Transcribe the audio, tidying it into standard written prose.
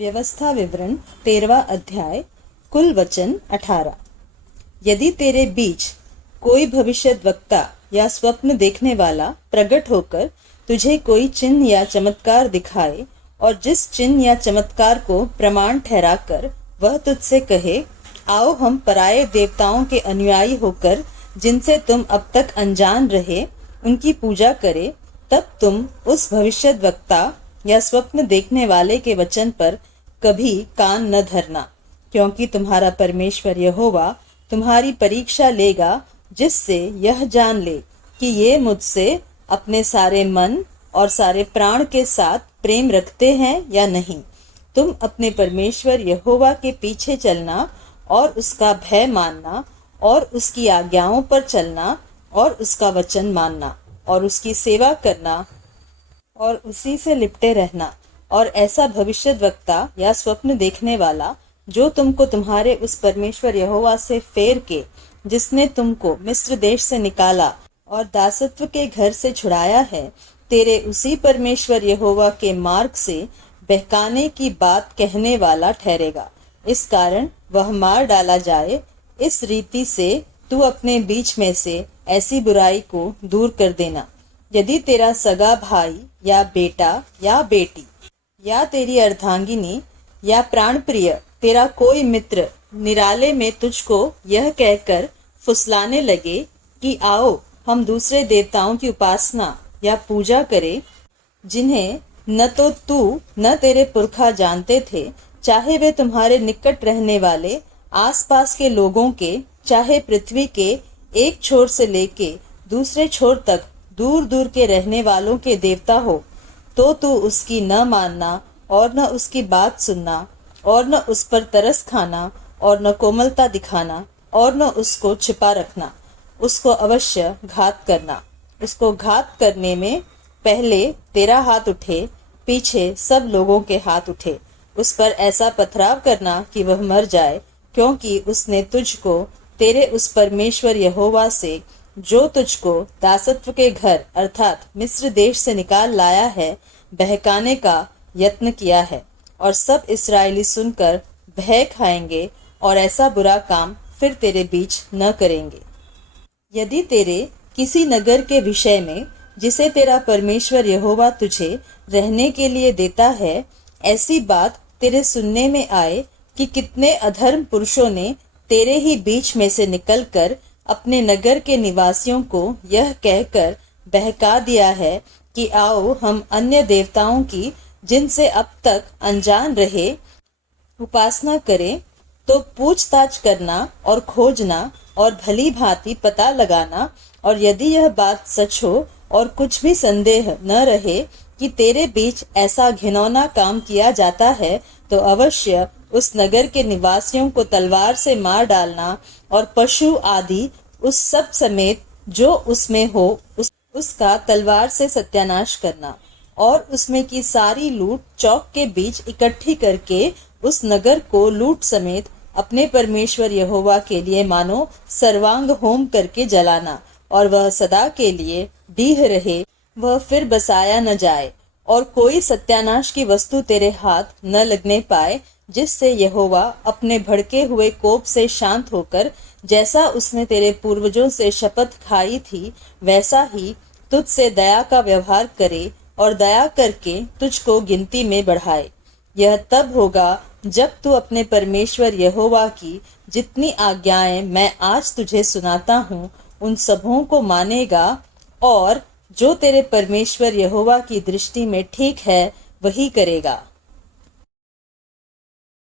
व्यवस्था विवरण 13वां अध्याय कुल वचन 18। यदि तेरे बीच कोई भविष्यद् वक्ता या स्वप्न देखने वाला प्रकट होकर तुझे कोई चिन्ह या चमत्कार दिखाए और जिस चिन्ह या चमत्कार को प्रमाण ठहराकर वह तुझसे कहे, आओ हम पराये देवताओं के अनुयायी होकर जिनसे तुम अब तक अनजान रहे उनकी पूजा करे, तब तुम उस भविष्यद् वक्ता या स्वप्न देखने वाले के वचन पर कभी कान न धरना, क्योंकि तुम्हारा परमेश्वर यहोवा तुम्हारी परीक्षा लेगा, जिससे यह जान ले कि ये मुझसे अपने सारे मन और सारे प्राण के साथ प्रेम रखते हैं या नहीं। तुम अपने परमेश्वर यहोवा के पीछे चलना और उसका भय मानना और उसकी आज्ञाओं पर चलना और उसका वचन मानना और उसकी सेवा करना और उसी से लिपटे रहना। और ऐसा भविष्यद् वक्ता या स्वप्न देखने वाला जो तुमको तुम्हारे उस परमेश्वर यहोवा से फेर के, जिसने तुमको मिस्र देश से निकाला और दासत्व के घर से छुड़ाया है, तेरे उसी परमेश्वर यहोवा के मार्ग से बहकाने की बात कहने वाला ठहरेगा। इस कारण वह मार डाला जाए। इस रीति से तू अपने बीच में से ऐसी बुराई को दूर कर देना। यदि तेरा सगा भाई या बेटा या बेटी या तेरी अर्धांगिनी या प्राण प्रिय तेरा कोई मित्र निराले में तुझको यह कहकर फुसलाने लगे कि आओ हम दूसरे देवताओं की उपासना या पूजा करें, जिन्हें न तो तू न तेरे पुरखा जानते थे, चाहे वे तुम्हारे निकट रहने वाले आसपास के लोगों के, चाहे पृथ्वी के एक छोर से लेके दूसरे छोर तक दूर दूर के रहने वालों के देवता हो, तो तू उसकी न मानना और न उसकी बात सुनना और न उस पर तरस खाना और न कोमलता दिखाना और न उसको छिपा रखना। उसको अवश्य घात करना। उसको घात करने में पहले तेरा हाथ उठे, पीछे सब लोगों के हाथ उठे। उस पर ऐसा पथराव करना कि वह मर जाए, क्योंकि उसने तुझको तेरे उस परमेश्वर यहोवा से, जो तुझको दासत्व के घर अर्थात मिस्र देश से निकाल लाया है, बहकाने का यत्न किया है। और सब इस्राएली सुनकर भय खाएंगे और ऐसा बुरा काम फिर तेरे बीच न करेंगे। यदि तेरे किसी नगर के विषय में, जिसे तेरा परमेश्वर यहोवा तुझे रहने के लिए देता है, ऐसी बात तेरे सुनने में आए कि कितने अधर्म पुरुषों ने तेरे ही बीच में से निकलकर अपने नगर के निवासियों को यह कहकर बहका दिया है कि आओ हम अन्य देवताओं की, जिनसे अब तक अनजान रहे, उपासना करें, तो पूछताछ करना और खोजना और भली भांति पता लगाना। और यदि यह बात सच हो और कुछ भी संदेह न रहे कि तेरे बीच ऐसा घिनौना काम किया जाता है, तो अवश्य उस नगर के निवासियों को तलवार से मार डालना और पशु आदि उस सब समेत जो उसमें हो उसका तलवार से सत्यानाश करना और उसमें की सारी लूट चौक के बीच इकट्ठी करके उस नगर को लूट समेत अपने परमेश्वर यहोवा के लिए मानो सर्वांग होम करके जलाना, और वह सदा के लिए डीह रहे, वह फिर बसाया न जाए, और कोई सत्यानाश की वस्तु तेरे हाथ न लगने पाए, जिससे यहोवा अपने भड़के हुए कोप से शांत होकर, जैसा उसने तेरे पूर्वजों से शपथ खाई थी, वैसा ही तुझसे दया का व्यवहार करे और दया करके तुझको गिनती में बढ़ाए। यह तब होगा जब तू अपने परमेश्वर यहोवा की जितनी आज्ञाएं मैं आज तुझे सुनाता हूँ, उन सबों को मानेगा, और जो तेरे परमेश्वर यहोवा की दृष्टि में ठीक है वही करेगा।